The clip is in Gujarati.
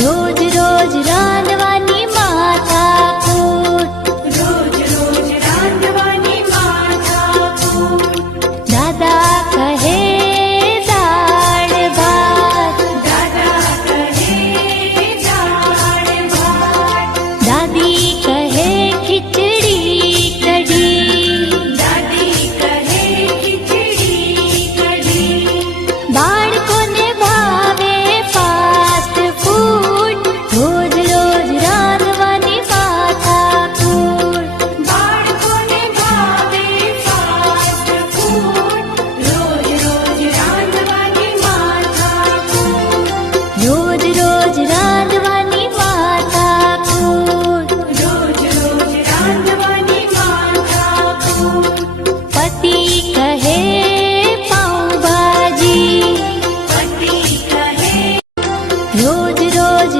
રોજ રોજ રાંધવાની માથાકૂટ, રોજ રોજ રાંધવાની માથાકૂટ. દાદા કહે દાળ ભાત, દાદા કહે દાળ ભાત, દાદી કહે ખીચડી કઢી, દાદી કહે ખીચડી કઢી. બાળકોને ભાવે ફાસ્ટ ફૂડ, રોજ રોજ રાંધવાની માથાકૂટ. બાળકોને ભાવે ફાસ્ટ ફૂડ, રોજ રોજ રાંધવાની માથાકૂટ. રોજ રોજ રાંધવાની માથાકૂટ. રોજ રોજ રાંધવાની માથાકૂટ. પતિ કહે પાઉંભાજી, પતિ કહે રોજ રોજ